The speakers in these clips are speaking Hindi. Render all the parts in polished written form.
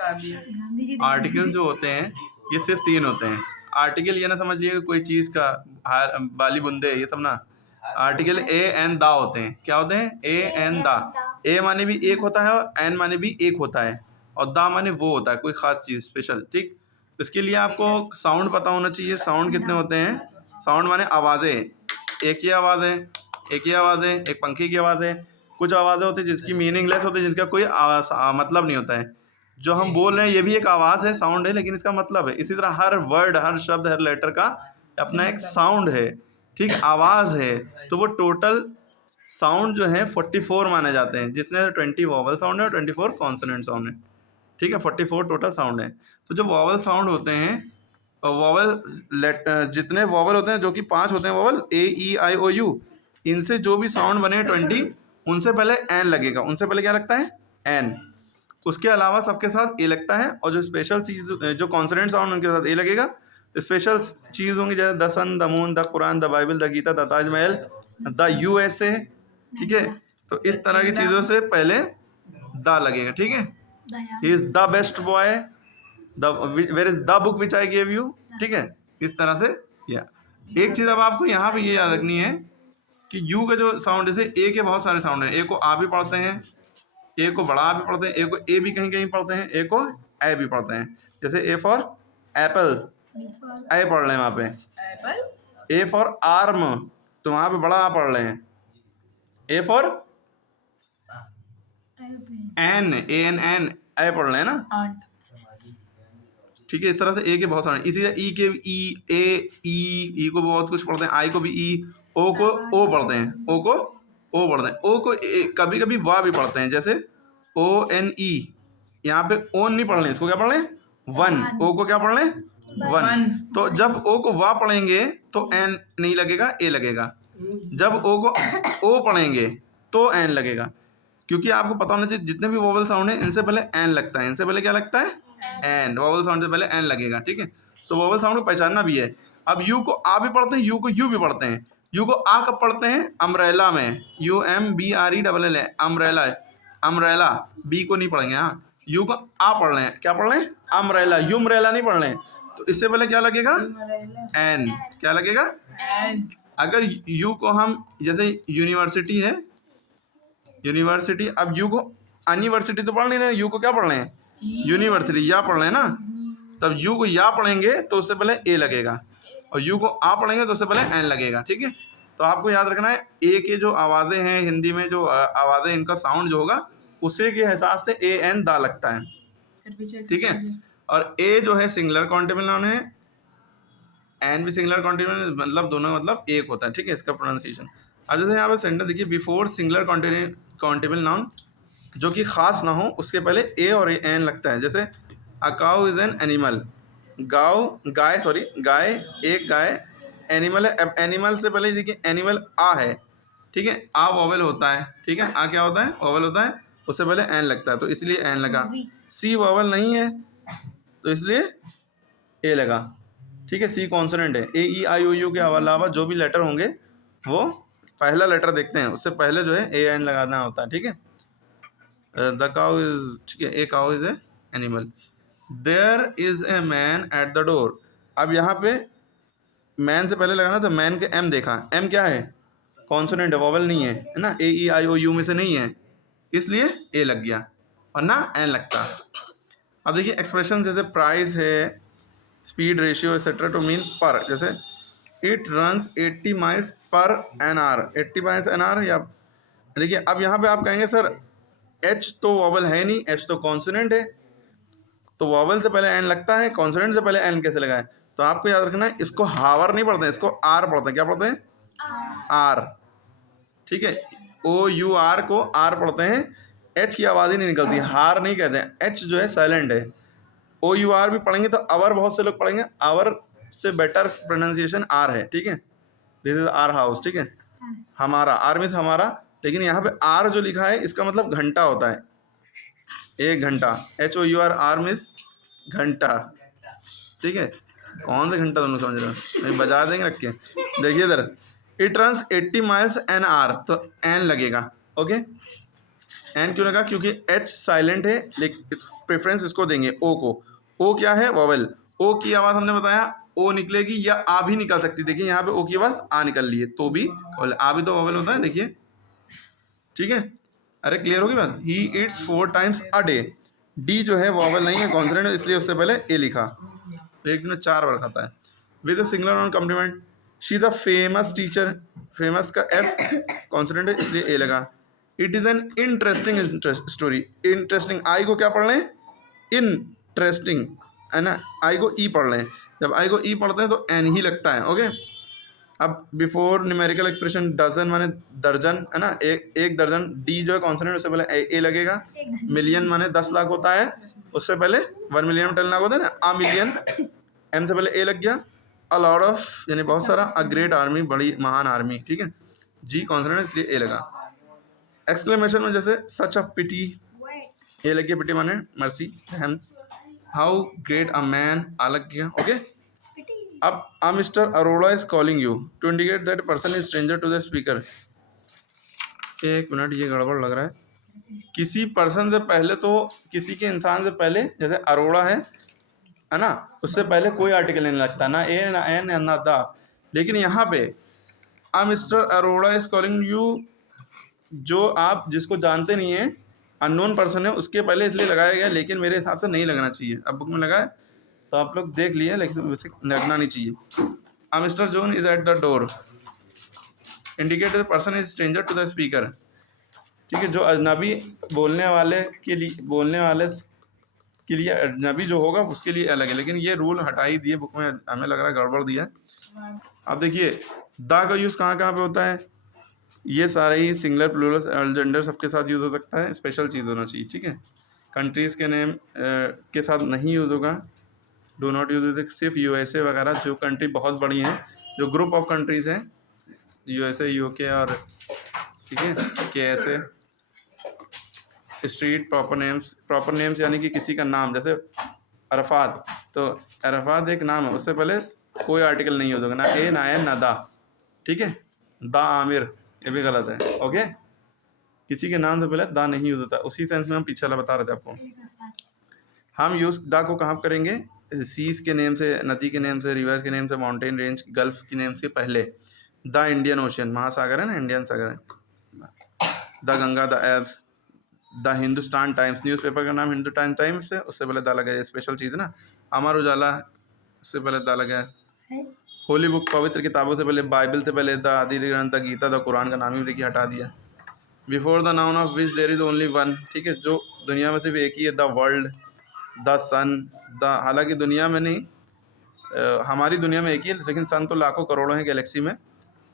आर्टिकल्स जो होते हैं ये सिर्फ 3 होते हैं। आर्टिकल ये ना समझ लिए कोई चीज़ का बाली बुंदे ये सब ना। आर्टिकल ए एन दा होते हैं। क्या होते हैं? ए एन दा। ए माने भी एक होता है और एन माने भी एक होता है और दा माने वो होता है कोई ख़ास चीज़ स्पेशल। ठीक, इसके लिए आपको साउंड पता होना चाहिए। साउंड कितने होते हैं? साउंड माने आवाज़ें। एक ही आवाज़ है, एक ही आवाज़ है, एक पंखे की आवाज़ है। कुछ आवाज़ें होती हैं जिसकी मीनिंगलेस होती है, जिनका कोई मतलब नहीं होता है। जो हम बोल रहे हैं ये भी एक आवाज़ है, साउंड है, लेकिन इसका मतलब है। इसी तरह हर वर्ड, हर शब्द, हर लेटर का अपना एक साउंड है। ठीक, आवाज़ है। तो वो टोटल साउंड जो है 44 माने जाते हैं, जिसमें 20 वॉवल साउंड है और 24 कॉन्सोनेंट साउंड है। ठीक है, 44 टोटल साउंड है। तो जो वॉवल साउंड होते हैं, जितने वॉवल होते हैं, जो कि 5 होते हैं vowel, A E I O you, इनसे जो भी साउंड बने 20, उनसे पहले एन लगेगा। उनसे पहले क्या लगता है? एन। उसके अलावा सबके साथ ए लगता है, और जो स्पेशल चीज़, जो कॉन्सोनेंट साउंड, उनके साथ ए लगेगा। स्पेशल चीज़ होंगी जैसे the sun, the moon, the Quran, the Bible, the Gita, the Taj Mahal, the USA. ठीक है, तो इस तरह की चीज़ों से पहले द लगेगा। ठीक है, he is the best boy, where is the book which I gave you. ठीक है, इस तरह से किया। एक चीज़ अब आपको यहाँ पे ये याद रखनी है कि यू का जो साउंड, जैसे ए के बहुत सारे साउंड हैं। ए को आ भी पढ़ते हैं, ए को बड़ा आ भी पढ़ते हैं, ए को ए भी कहीं कहीं पढ़ते हैं, ए को ए भी पढ़ते हैं। जैसे ए फॉर एप्पल, ए पढ़ रहे हैं वहाँ पे। ए फॉर आर्म, तो वहाँ पे बड़ा आ पढ़ रहे हैं। A for an, a an an, a पढ़ रहे हैं ना। ठीक है, इस तरह से ए के बहुत सारे। इसी तरह ई के ई, ए ई को बहुत कुछ पढ़ते हैं। आई को भी ई, ओ को ओ पढ़ते हैं, ओ को ओ पढ़ते हैं, ओ को कभी कभी वाह भी पढ़ते हैं। जैसे ओ एन ई, यहाँ पे ओन नहीं पढ़ लें, इसको क्या पढ़ लें? वन। ओ को क्या पढ़ लें? वन। तो जब ओ को वाह पढ़ेंगे तो एन नहीं लगेगा, ए लगेगा। जब ओ को ओ पढ़ेंगे तो एन लगेगा, क्योंकि आपको पता होना चाहिए जितने भी वोवल साउंड है इनसे पहले एन लगता है। इनसे पहले क्या लगता है? एन। वोवल साउंड से पहले एन लगेगा। ठीक है, तो वोवल साउंड को पहचानना भी है। अब यू को आ भी पढ़ते हैं, यू को यू भी पढ़ते हैं। यू को आ कब पढ़ते हैं? अम्ब्रेला में, U M B R E double L A, umbrella, umbrella. B को नहीं पढ़ेंगे। हाँ, यू को आ पढ़ रहे हैं, क्या पढ़ रहे हैं? अम्ब्रेला। यूम्ब्रेला नहीं पढ़ रहे हैं। तो इससे पहले क्या लगेगा? एन। क्या लगेगा? अगर यू को हम, जैसे यूनिवर्सिटी है, यूनिवर्सिटी, अब यू को अनिवर्सिटी तो पढ़ नहीं रहे, यू को क्या पढ़ रहे हैं? यूनिवर्सिटी, या पढ़ रहे हैं ना। तब यू को या पढ़ेंगे तो उससे पहले ए लगेगा, और यू को आ पढ़ेंगे तो उससे पहले एन लगेगा। ठीक है, तो आपको याद रखना है ए के जो आवाज़ें हैं हिंदी में, जो आवाज़ें, इनका साउंड जो होगा उसी के हिसाब से ए एन दा लगता है। ठीक है, और ए जो है सिंगुलर काउंटेबल नाउन है, एन भी सिंगुलर काउंटेबल, मतलब दोनों मतलब एक होता है। ठीक है, इसका प्रोनाउंसिएशन। अब जैसे यहाँ पे सेंटेंस देखिए, बिफोर सिंगुलर काउंटेबल नाउन जो कि ख़ास ना हो, उसके पहले ए और एन लगता है। जैसे a cow is an animal, गाय, सॉरी गाय, एक गाय एनिमल है। अब एनिमल से पहले देखिए एनिमल आ है। ठीक है, आ वॉवेल होता है। ठीक है, आ क्या होता है? वॉवेल होता है, उससे पहले एन लगता है, तो इसलिए एन लगा। सी वॉवेल नहीं है तो इसलिए ए लगा। ठीक है, सी कॉन्सोनेंट है। ए ई आई ओ यू के अलावा जो भी लेटर होंगे वो पहला लेटर देखते हैं, उससे पहले जो है ए एन लगाना होता है। ठीक है, द काउ इज, ठीक है, a cow is a animal. There is a man at the door. अब यहाँ पे मैन से पहले लगाना, तो मैन के एम देखा, एम क्या है? कॉन्सोनेंट है, वॉवेल नहीं है ना, ए ई आई ओ यू में से नहीं है, इसलिए ए लग गया, वरना एन लगता। अब देखिए एक्सप्रेशन, जैसे प्राइस है, speed, ratio etcetera to mean per. जैसे it runs 80 miles per an hour, 80 miles an hour. या देखिए अब यहाँ पे आप कहेंगे सर एच तो वॉवल है नहीं, एच तो कॉन्सोनेंट है, तो वॉवल से पहले एन लगता है, कॉन्सोनेंट से पहले एन कैसे लगा है? तो आपको याद रखना है, इसको हावर नहीं पढ़ते हैं, इसको आर पढ़ते हैं। क्या पढ़ते हैं? आर। ठीक है, ओ यू आर को आर पढ़ते हैं, एच की आवाज़ ही नहीं निकलती, हार नहीं कहते हैं। एच जो है साइलेंट है। ओ यू आर भी पढ़ेंगे तो अवर, बहुत से लोग पढ़ेंगे, अवर से बेटर प्रोनाउंसिएशन आर है। ठीक है, दिस इज आर हाउस। ठीक है, हमारा, आर मीन्स हमारा, लेकिन यहाँ पे आर जो लिखा है इसका मतलब घंटा होता है, एक घंटा। H O U R, hour means घंटा। ठीक है, कौन सा घंटा दोनों समझ रहे हो? नहीं, बजा देंगे रख के। देखिए इधर, it runs 80 miles an hour, तो एन लगेगा। ओके, एन क्यों लगा? क्योंकि एच साइलेंट है, लेकिन प्रेफरेंस इसको देंगे ओ को। ओ क्या है? वॉवेल। ओ की आवाज हमने बताया ओ निकलेगी या आ भी निकल सकती। देखिए यहाँ पे ओ की आवाज आ निकल रही है तो भी वॉवेल, आ भी तो वॉवेल होता है, देखिए, ठीक है। अरे क्लियर होगी बात? He eats 4 times a day. D जो है वॉवेल नहीं है, कॉन्सोनेंट है, इसलिए उससे पहले ए लिखा। एक दिन में 4 बार खाता है। With singular noun complement, she is a famous teacher. Famous का एफ कॉन्सोनेंट है इसलिए ए लगा। It is an interesting story. Interesting I को क्या पढ़ लें? इंटरेस्टिंग, है ना। आई को ई पढ़ लें। जब आई को ई पढ़ते हैं तो एन ही लगता है। ओके। अब बिफोर न्यूमेरिकल एक्सप्रेशन डजन माने दर्जन, है ना, एक दर्जन। डी जो है कॉन्सोनेंट, उससे पहले ए लगेगा। मिलियन माने 10 लाख होता है, उससे पहले 1 मिलियन 10 लाख होता है ना। आ मिलियन, एम से पहले ए लग गया। अ लॉट ऑफ यानी बहुत सारा। अ ग्रेट आर्मी, बड़ी महान आर्मी, ठीक है। जी कॉन्सोनेंट इसलिए ए लगा। एक्सक्लेमेशन में जैसे सच अ पिटी, ए लग गया, पिटी माने मर्सी, रहम। हाउ ग्रेट अ मैन, आ लग गया। ओके। अब mister Arora is calling you to indicate that person is stranger to the speaker. एक मिनट, ये गड़बड़ लग रहा है। किसी पर्सन से पहले तो किसी के इंसान से पहले, जैसे अरोड़ा है ना, उससे पहले कोई आर्टिकल नहीं लगता, ना ए ना एन ना द। लेकिन यहाँ पे mister Arora is calling you, जो आप जिसको जानते नहीं है, अननोन पर्सन है, उसके पहले इसलिए लगाया गया, लेकिन मेरे हिसाब से नहीं लगना चाहिए। अब बुक में लगा है तो आप लोग देख लिए, लेकिन वैसे लगना नहीं चाहिए। Mister John is at the door, indicate the person is stranger to the speaker, ठीक है। जो अजनबी बोलने वाले के लिए अजनबी जो होगा उसके लिए अलग है, लेकिन ये रूल हटा ही दिए बुक में, हमें लग रहा है गड़बड़ दिया है। अब देखिए द का यूज़ कहाँ कहाँ पे होता है। ये सारे ही सिंगुलर प्लूरल जेंडर सबके साथ यूज़ हो सकता है। स्पेशल चीज़ होना चाहिए, ठीक है। कंट्रीज़ के नेम के साथ नहीं यूज़ होगा, डू नॉट यूज। सिर्फ यूएसए वगैरह जो कंट्री बहुत बड़ी हैं, जो ग्रुप ऑफ कंट्रीज़ हैं, यूएसए, यूके और, ठीक है, केएसए। स्ट्रीट प्रॉपर नेम्स यानी कि किसी का नाम, जैसे अरफात, तो अरफात एक नाम है, उससे पहले कोई आर्टिकल नहीं यूज होगा, ना ए ना एन ना दा, ठीक है। दा आमिर, ये भी गलत है। ओके। किसी के नाम से पहले दा नहीं यूज होता। उसी सेंस में हम पीछे वाला बता रहे थे आपको। हम यूज दा को कहाँ करेंगे? सीज के नेम से, नदी के नेम से, रिवर के नेम से, माउंटेन रेंज, गल्फ के नेम से पहले। द इंडियन ओशन, महासागर है ना, इंडियन सागर है। The Ganga, the abs. The Hindustan times, newspaper का नाम हिंदुस्तान टाइम्स है, उससे पहले दा लगा है, स्पेशल चीज़ है ना। अमर उजाला, उससे पहले दा लगा है। होली बुक, पवित्र किताबों से पहले, बाइबल से पहले द आदि ग्रंथ, द गीता, द कुरान का नाम ही देखिए हटा दिया। Before the noun of which there is only one, ठीक है, जो दुनिया में सिर्फ एक ही है। The world, the sun, the, हालांकि दुनिया में नहीं, हमारी दुनिया में एक ही है, लेकिन सन तो लाखों करोड़ों हैं गैलेक्सी में,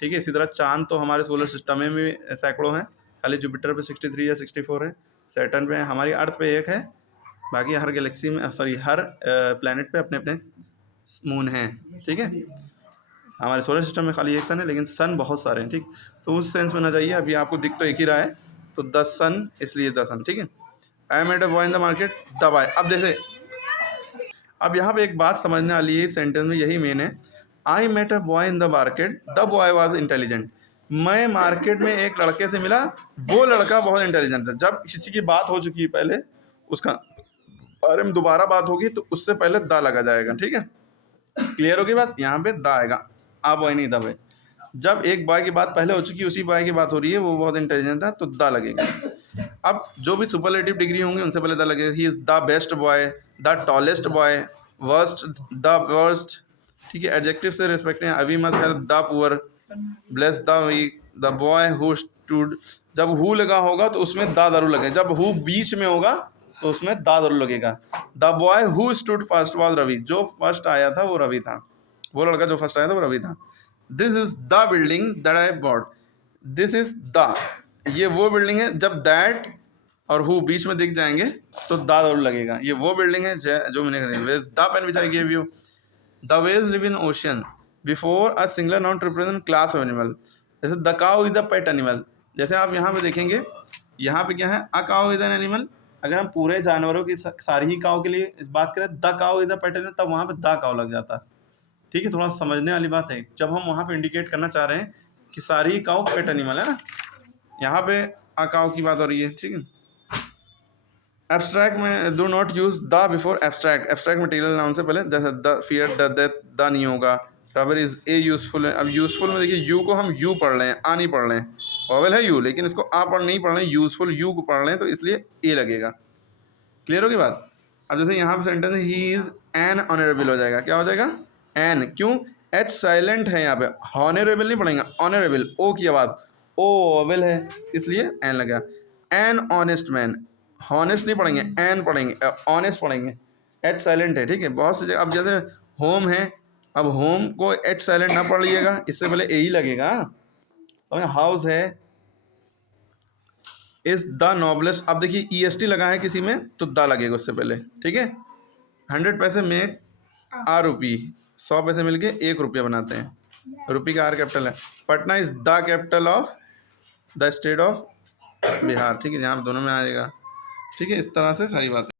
ठीक है। इसी तरह चांद तो हमारे सोलर सिस्टम में भी सैकड़ों हैं, खाली जुपिटर पे 63 या 64 है, सैटर्न पे, हमारी अर्थ पे एक है, बाकी हर गैलेक्सी में, सॉरी, हर प्लैनेट पे अपने अपने मून हैं, ठीक है। हमारे सोलर सिस्टम में खाली एक सन है, लेकिन सन बहुत सारे हैं, ठीक। तो उस सेंस में ना जाइए, अभी आपको दिख तो एक ही रहा है, तो द सन, इसलिए द सन, ठीक है। I met a boy in the market, the boy. अब जैसे, अब यहाँ पे एक बात समझने वाली है सेंटेंस में, यही मेन है। I met a boy in the market, the boy was intelligent. मैं मार्केट में एक लड़के से मिला, वो लड़का बहुत इंटेलिजेंट था। जब किसी की बात हो चुकी है पहले, उसका बारे में दोबारा बात होगी, तो उससे पहले द लगा जाएगा, ठीक है। क्लियर होगी बात? यहाँ पे द आएगा, आ बॉय नहीं, द बॉय। जब एक बॉय की बात पहले हो चुकी है, उसी बॉय की बात हो रही है, वो बहुत इंटेलिजेंट था, तो द लगेगा। अब जो भी सुपरलेटिव डिग्री होंगे उनसे पहले द लगेगा। He is the best boy, the tallest boy, worst, the worst, ठीक है। एडजेक्टिव से रिस्पेक्ट है। We must help the poor, bless the weak, the boy who stood. जब हु लगा होगा तो उसमें द जरूर लगे, जब हु बीच में होगा तो उसमें द जरूर लगेगा। The boy who stood first was Ravi, जो फर्स्ट आया था वो रवि था, वो लड़का जो फर्स्ट आया था वो रवि था। This is the building that I bought, this is the, ये वो बिल्डिंग है। जब दैट और हु बीच में दिख जाएंगे तो द जरूर लगेगा। ये वो बिल्डिंग है जो मैंने कही। The pen which I give you, the waves live in ocean, before a singular noun to represent class of animal. जैसे the cow is a pet animal, जैसे आप यहाँ पे देखेंगे, यहाँ पे क्या है, a cow is an animal. अगर हम पूरे जानवरों की सारी ही काउ के लिए इस बात करें, the cow is a pet animal, तब वहाँ पे द काउ लग जाता है, ठीक है। थोड़ा समझने वाली बात है, जब हम वहाँ पे इंडिकेट करना चाह रहे हैं कि सारी काउ पेट एनिमल है ना, यहाँ पे अ काउ की बात हो रही है, ठीक है। एब्स्ट्रैक्ट में do not use the before abstract, abstract material noun से पहले the fear the death the नहीं होगा। रबर इज ए यूजफुल है, अब यूजफुल में देखिए यू को हम यू पढ़ रहे हैं, आ नहीं पढ़ रहे हैं, वॉवेल है यू लेकिन इसको आ पढ़ नहीं पढ़ रहे हैं, यूजफुल यू को पढ़ रहे हैं तो इसलिए ए लगेगा। क्लियर होगी बात। अब जैसे यहाँ पे सेंटेंस है ही इज एन ऑनरेबल हो जाएगा, क्या हो जाएगा एन, क्यों एच साइलेंट है यहाँ पे, हॉनरेबल नहीं पढ़ेंगे, ऑनरेबल ओ की आवाज़, ओ वॉवेल है इसलिए एन लगा। एन ऑनेस्ट मैन, हॉनेस्ट नहीं पढ़ेंगे एन पढ़ेंगे, ऑनेस्ट पढ़ेंगे, एच साइलेंट है, ठीक है। बहुत सी जगह अब जैसे होम है, अब होम को एच साइलेंट ना पढ़ लीजिएगा, इससे पहले ए ही लगेगा। अब हाउस है, इज द नॉबलेस्ट, अब देखिए ई एस टी लगा है किसी में तो द लगेगा उससे पहले, ठीक है। 100 पैसे में आ रुपी, 100 पैसे मिलके 1 रुपया बनाते हैं, रुपी का आर कैपिटल है। Patna is the capital of the state of Bihar, ठीक है, यहाँ दोनों में आएगा, ठीक है। इस तरह से सारी बातें।